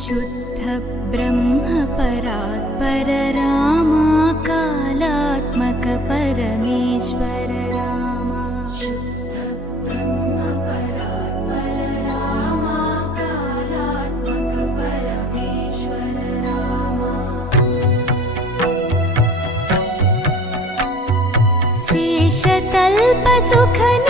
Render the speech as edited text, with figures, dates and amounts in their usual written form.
शुद्ध ब्रह्म परात्पर रामा कालात्मक परमेश्वर रामा शुद्ध ब्रह्म परात्पर रामा कालात्मक परमेश्वर रामा शेषतल्प सुख